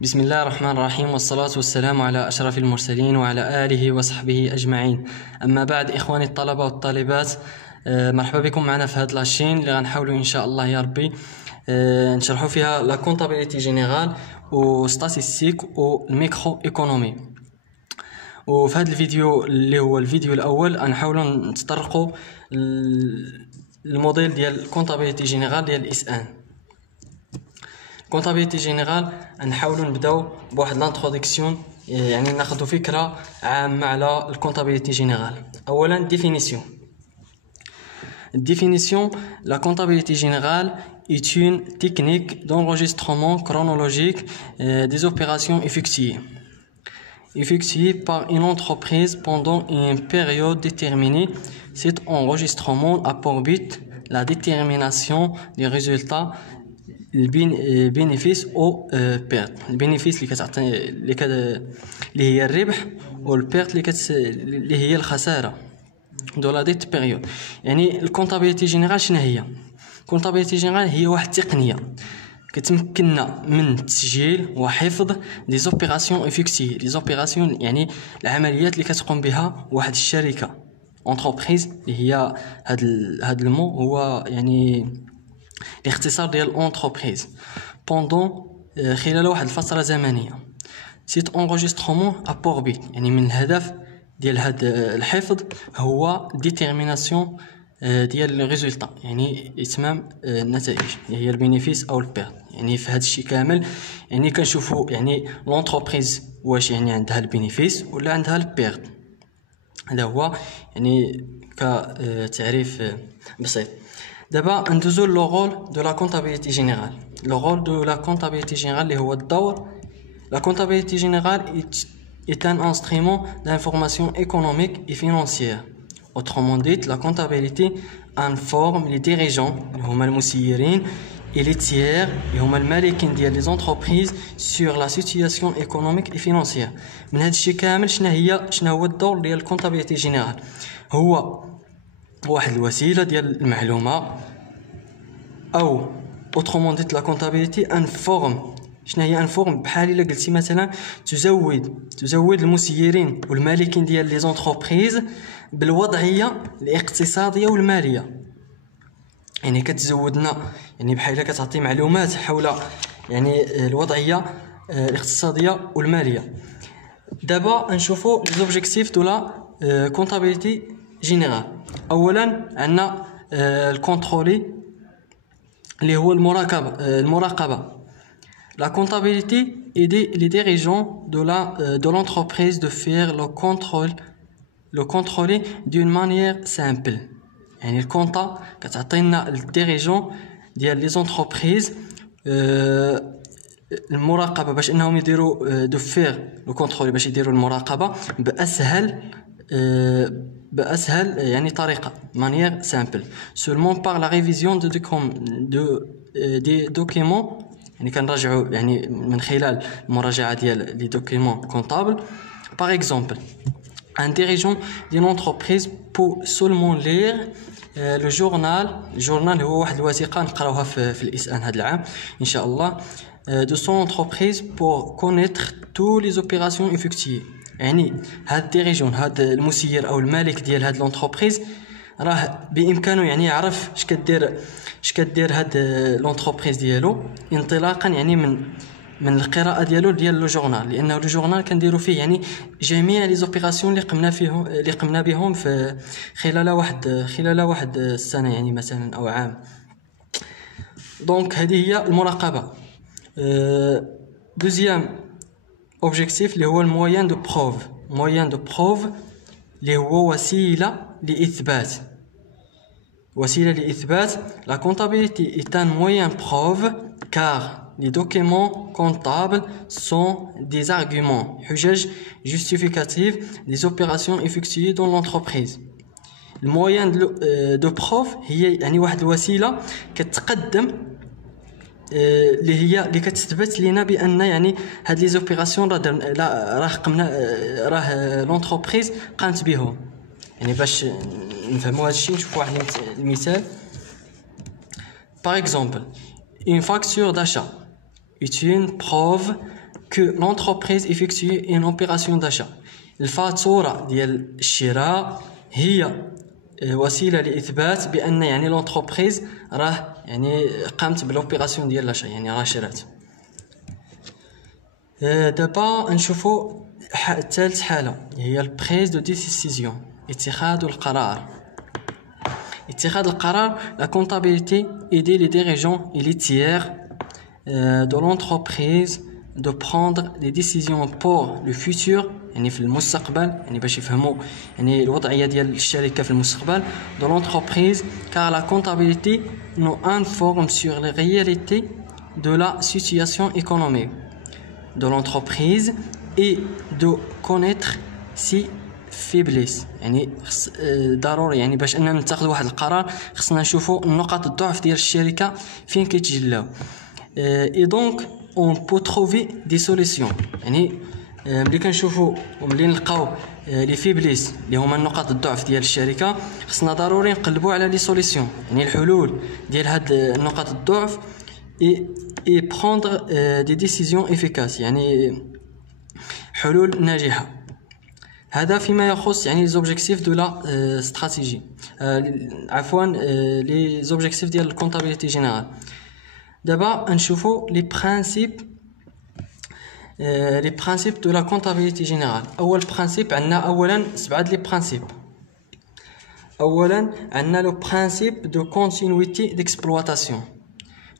بسم الله الرحمن الرحيم، والصلاة والسلام على أشرف المرسلين وعلى آله وصحبه أجمعين. أما بعد، إخواني الطلبة والطالبات، مرحبا بكم معنا في هاد لاشين اللي غنحاولوا إن شاء الله يا ربي نشرحوا فيها لا كونطابيليتي جينيرال و ستاتستيك و الميكرو ايكونومي. وفي هذا الفيديو اللي هو الفيديو الأول غنحاولوا نتطرقوا الموديل ديال الكونطابيليتي جينيرال ديال الاس ان. كونطابيليتي جينيرال نحاولوا نبداو بواحد لانتروداكسيون، يعني ناخذوا فكره عامه على الكونطابيليتي جينيرال. اولا définition. La comptabilité générale est une technique d'enregistrement chronologique des opérations effectuées par une entreprise pendant une période déterminée. Cet enregistrement a pour but la détermination des résultats, البينيفيس او بيرت. البينيفيس اللي هي الربح، والبيرت اللي هي الخساره دو لا ديت بيريود. يعني الكونطابيليتي جينيرال شنو هي؟ الكونطابيليتي جينيرال هي واحد التقنيه كتمكننا من تسجيل وحفظ دي زوبيراسيون افيكتيي. دي زوبيراسيون يعني العمليات اللي كتقوم بها واحد الشركه انتربريز، اللي هي هاد المو هو يعني الاختصار ديال اونتربريز بوندون خلال واحد الفتره زمنيه. سيت انغيسترومون ابور بيت، يعني من الهدف ديال هاد الحفظ هو ديتيرميناسيون ديال لي ريزولطا، يعني اتمام النتائج اللي هي البينيفيس او البيرت. يعني في هذا الشيء كامل يعني كنشوفوا يعني لونتربريز واش يعني عندها البينيفيس ولا عندها البيرت. هذا هو يعني كتعريف بسيط. D'abord, ندوزو لو رول دو لا كونطابيليتي جينيرال. لو رول دو لا كونطابيليتي جينيرال اللي هو الدور. La comptabilité générale est un instrument d'information économique et financière. Autrement dit, la comptabilité informe les dirigeants, هما المسيرين، et les tiers, هما المالكين ديال les entreprises, sur la situation économique et financière. من هذا الشيء كامل شنو هو الدور ديال الكونطابيليتي جينيرال؟ هو واحد الوسيله ديال المعلومه، او اوترومون ديت لا كونطابيليتي انفورم. شنو هي انفورم؟ بحال الا قلتي مثلا تزود المسيرين والمالكين ديال لي زونتربريز بالوضعيه الاقتصاديه والماليه. يعني كتزودنا، يعني بحال الا كتعطي معلومات حول يعني الوضعيه الاقتصاديه والماليه. دابا نشوفوا لي زوبجيكتيف دو لا كونطابيليتي جينيرال. اولا عندنا الكونترولي اللي هو المراقبه. La comptabilité aide les dirigeants de l'entreprise de faire le contrôle d'une manière simple. يعني الكونطا كتعطينا الديريجون ديال لي زونتربريز المراقبه باش انهم يديروا دو فير لو كونترول، باش يديروا المراقبه بأسهل يعني طريقة manière simple seulement par la révision des documents. يعني كنراجعوا يعني من خلال المراجعة ديال لي دوكيومون كونطابل. par exemple un dirigeant d'une entreprise peut seulement lire le journal هو واحد الوثيقة نقراوها في الاس ان هذا العام ان شاء الله de son entreprise pour connaître tous les opérations effectuées. يعني هاد الديريجون، هاد المسير او المالك ديال هاد لونتربريز راه بامكانه يعني يعرف اش كدير هاد لونتربريز ديالو انطلاقا يعني من القراءه ديالو ديال لو جورنال، لانه لو جورنال كنديروا فيه يعني جميع لي زوبيراسيون اللي قمنا بهم في خلال واحد السنه يعني مثلا او عام. دونك هذه هي المراقبه. دوزيام objectif اللي هو الموين دو بروف اللي هو وسيله لاثبات. La comptabilité est un moyen de preuve car les documents comptables sont des arguments, حجج justificatifs des opérations effectuées dans l'entreprise. الموين دو بروف هي يعني واحد الوسيله كتقدم اللي كتثبت لينا بان يعني هاد لي زوبيراسيون راه لونتربريز قامت بهم. يعني باش نفهموا هذا الشيء نشوفوا واحد المثال. par exemple une facture d'achat est une preuve que l'entreprise effectue une opération d'achat. الفاتورة ديال الشراء هي وسيلة لإثبات بأن يعني l'entreprise راه يعني قامت بالأوبيراسيون ديال l'achat، يعني راه شرات. دابا نشوفوا ثالث حالة هي البريز دو ديسيزيون، اتخاذ القرار. اتخاذ القرار la comptabilité aider les dirigeants et les tiers de l'entreprise de prendre des décisions pour le futur، يعني في المستقبل، يعني باش يفهموا يعني الوضعية ديال الشركة في المستقبل de l'entreprise car la comptabilité nous informe sur les réalités de la situation économique de l'entreprise et de connaître ses faiblesses. يعني ضروري يعني باش اننا نتخذ واحد القرار خصنا نشوفوا نقاط الضعف ديال الشركة فين كيتجلاو. et donc on peut trouver des solutions. يعني ملي كنشوفوا وملي نلقاو لي فيبليس اللي هما نقاط الضعف ديال الشركه خصنا ضروري نقلبوا على لي سوليسيون، يعني الحلول ديال هاد نقاط الضعف اي بروندر دي ديسيزيون افيكاس، يعني حلول ناجحه. هذا فيما يخص يعني زوبجيكتيف دو لا استراتيجي، عفوا لي زوبجيكتيف ديال الكونطابيليتي جينيرال. دابا نشوفوا لي برينسيپ les principes de la comptabilité générale. أول principe عندنا أولا 7 لي principes. أولا عندنا le principe de continuité d'exploitation.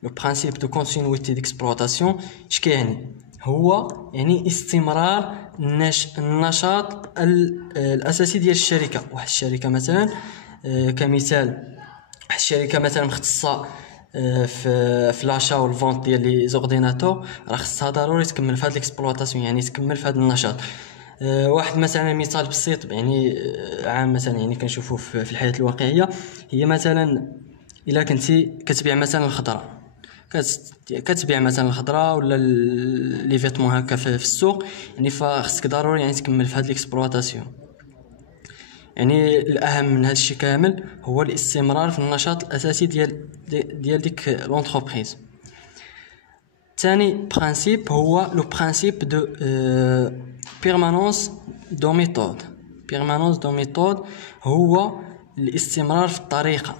le principe de continuité d'exploitation اش كيعني؟ هو يعني استمرار النشاط الأساسي ديال الشركة. واحد الشركة مثلا كمثال، واحد الشركة مثلا مختصة في لاشا والفونت ديال لي زورديناتور، راه خصها ضروري تكمل في هاد ليكسبلوطاسيون، يعني تكمل في هاد النشاط. واحد مثلا مثال بسيط يعني عام مثلا يعني كنشوفوه في الحياه الواقعيه، هي مثلا الا كنتي كتبيع مثلا الخضره، كتبيع مثلا الخضره ولا لي فيتمون هكا في السوق، يعني فخصك ضروري يعني تكمل في هاد ليكسبلوطاسيون. يعني الاهم من هذا الشيء كامل هو الاستمرار في النشاط الاساسي ديال ديك لونتربريز. ثاني برينسيپ هو لو برينسيپ دو بيرمانونس دو ميثود. بيرمانونس دو ميثود هو الاستمرار في الطريقه،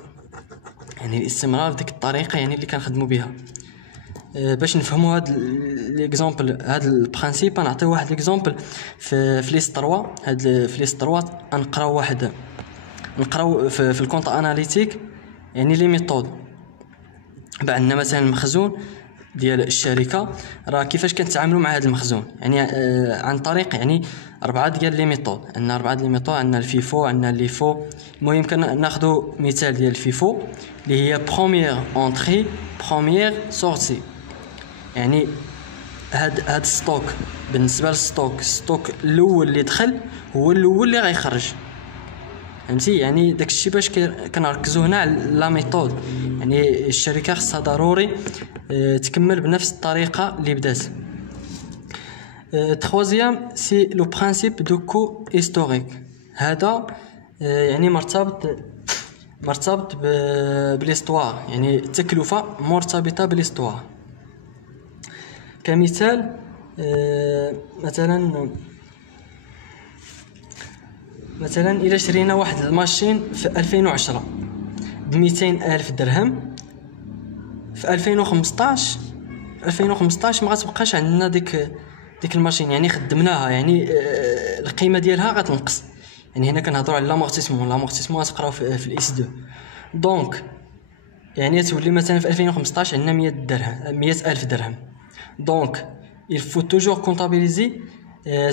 يعني الاستمرار في ديك الطريقه يعني اللي كنخدموا بها. باش نفهموا هاد ليكزامبل، هاد البرينسيپ نعطيو واحد ليكزامبل في ليست 3. هاد في ليست 3 نقراو في الكونط اناليتيك يعني لي ميثود. عندنا مثلا المخزون ديال الشركه، راه كيفاش كنتعاملوا مع هذا المخزون، يعني عن طريق يعني 4 ديال لي ميثود. عندنا 4 ديال لي ميثود، عندنا الفيفو، عندنا ليفو. المهم كناخذوا مثال ديال الفيفو اللي هي بروميير اونطري بروميير سورتي. يعني هاد ستوك بالنسبه للستوك الاول اللي دخل هو الاول اللي غيخرج، فهمتي؟ يعني داكشي باش كنركزوا هنا على لا ميثود، يعني الشركه خصها ضروري تكمل بنفس الطريقه اللي بدات. troisième c'est le principe de coût historique. هذا يعني مرتبط بالهستوار، يعني التكلفه مرتبطه بالهستوار. كمثال مثلا إلا شرينا واحد الماشين في 2010 ب200,000 درهم، في 2015 ما غتبقاش عندنا ديك الماشين، يعني خدمناها، يعني القيمه ديالها غتنقص. يعني هنا كنهضروا على لامورتيسمون غتقراو في الاس 2. دونك يعني تولي مثلا في 2015 عندنا 100,000 درهم. دونك il faut toujours comptabiliser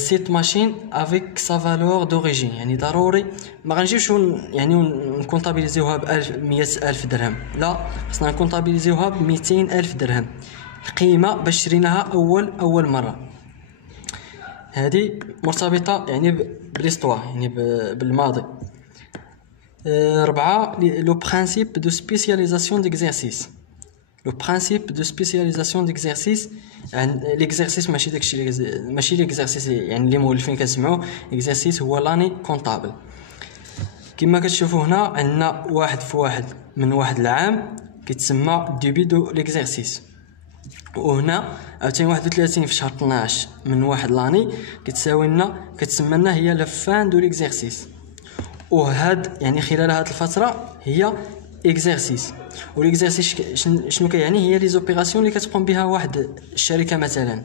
cette machine avec sa valeur d'origine. يعني ضروري ما غنجيوش يعني نكونطابيليزيوها ب 100,000 درهم، لا، خصنا نكونطابيليزيوها ب 200,000 درهم القيمه باش شريناها اول مره. هذه مرتبطه يعني بالهستوار، يعني بالماضي. 4 لو برينسيپ دو سبيسياليزاسيون ديكزيرسيس. لو برينسيپ دو سبيسياليزاسيون ديكزيرسيس، ليكزيرسيس ماشي ليكزيرسيس يعني اللي مولفين كنسمعوا ليكزيرسيس هو لاني كونطابل. كما كتشوفوا هنا عندنا 1 في 1 من 1 العام كيتسمى ديبي دو ليكزيرسيس. وهنا عاوتاني 31 في شهر 12 من واحد لاني كتساوي لنا كتسمى لنا هي لا فان دو ليكزيرسيس. وهاد يعني خلال هاد الفتره هي اكزيرسيس. والاكزيرسيس شنو كيعني؟ هي لي زوبيراسيون اللي كتقوم بها واحد الشركه مثلا.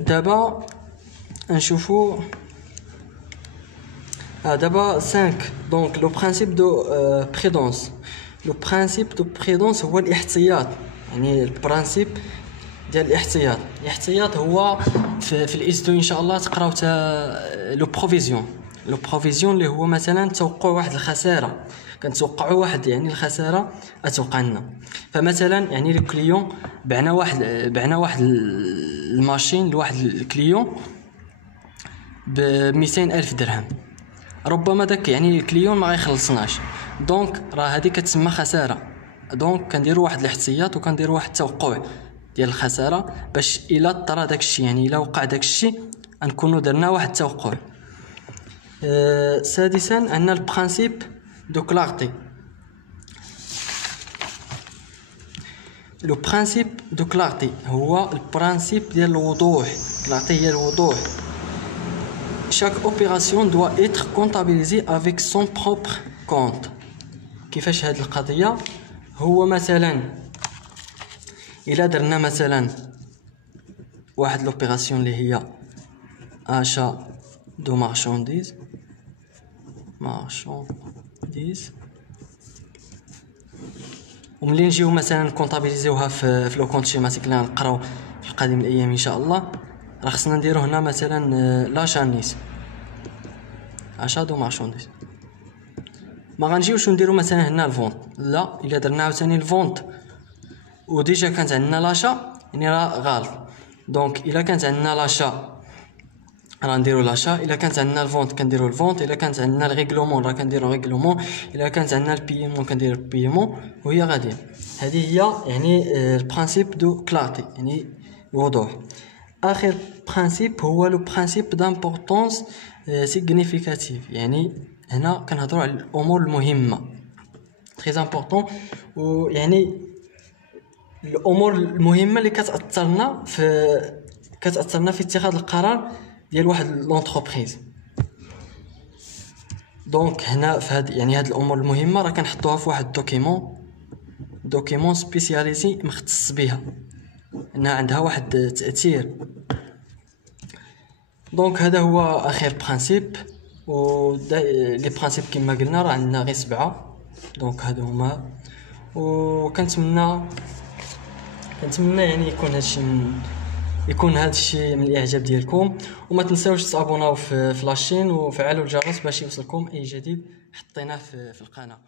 دابا نشوفوا دابا 5. دونك لو برينسيپ دو بريدونس. لو برينسيپ دو بريدونس هو الاحتياط، يعني البرينسيپ ديال الاحتياط. الاحتياط هو في الاستو ان شاء الله تقراو تا لو بروفيزيون. لو بروفيزيون اللي هو مثلا توقع واحد الخساره، كنتوقعوا واحد يعني الخساره اتوقع لنا. فمثلا يعني لو كليون بعنا واحد الماشين لواحد الكليون ب 200,000 درهم، ربما داك يعني الكليون ما غيخلصناش، دونك راه هذه كتسمى خساره. دونك كنديروا واحد الاحتياط وكنديروا واحد التوقع ديال الخساره باش الا طرا داك الشيء، يعني الا وقع داك الشيء نكونوا درنا واحد التوقع. سادسا عندنا البرينسيپ دو كلارتي. لو برينسيپ دو كلارتي هو البرينسيپ ديال الوضوح. كلارتي هي الوضوح. chaque opération doit être comptabilisée avec son propre compte. كيفاش هاد القضيه؟ هو مثلا الا درنا مثلا واحد لوبيراسيون اللي هي achat de marchandises وملي نجيو مثلا كونطابيليزيوها في لو كونت شيماتيك اللي نقراو في القادم الايام ان شاء الله، راه خصنا نديرو هنا مثلا لاشانيس achat de marchandises. ما غنجيوش نديرو مثلا هنا الفونت، لا، الا درنا عاوتاني الفونت وديجا كانت عندنا لاشا يعني راه غلط. دونك الا كانت عندنا لاشا راه نديرو لاشا، الا كانت عندنا الفونت كنديرو الفونت، الا كانت عندنا الريغلومون راه كنديرو ريغلومون، الا كانت عندنا البيمون كندير البيمون، وهي غاديه. هذه هي يعني البرينسيپ دو كلارتي، يعني الوضوح. اخر برينسيپ هو لو برينسيپ دامبورطونس سيغنيفيكاتيف. يعني هنا كنهضروا على الامور المهمه تري امبورطون، ويعني الامور المهمه اللي كتاثرنا في اتخاذ القرار ديال واحد لونتربريز. دونك هنا في هاد يعني هاد الامور المهمه راه كنحطوها في واحد دوكيمون سبيسياليزي مختص بها، انها عندها واحد التاثير. دونك هذا هو اخر برينسيپ. و لي برينسيپ كما قلنا راه عندنا غير 7. دونك هادو هما، وكنتمنى يعني يكون هادشي من الاعجاب ديالكم. وما تنساوش تابوناو في لاشين وفعلوا الجرس باش يوصلكم اي جديد حطيناه في القناه.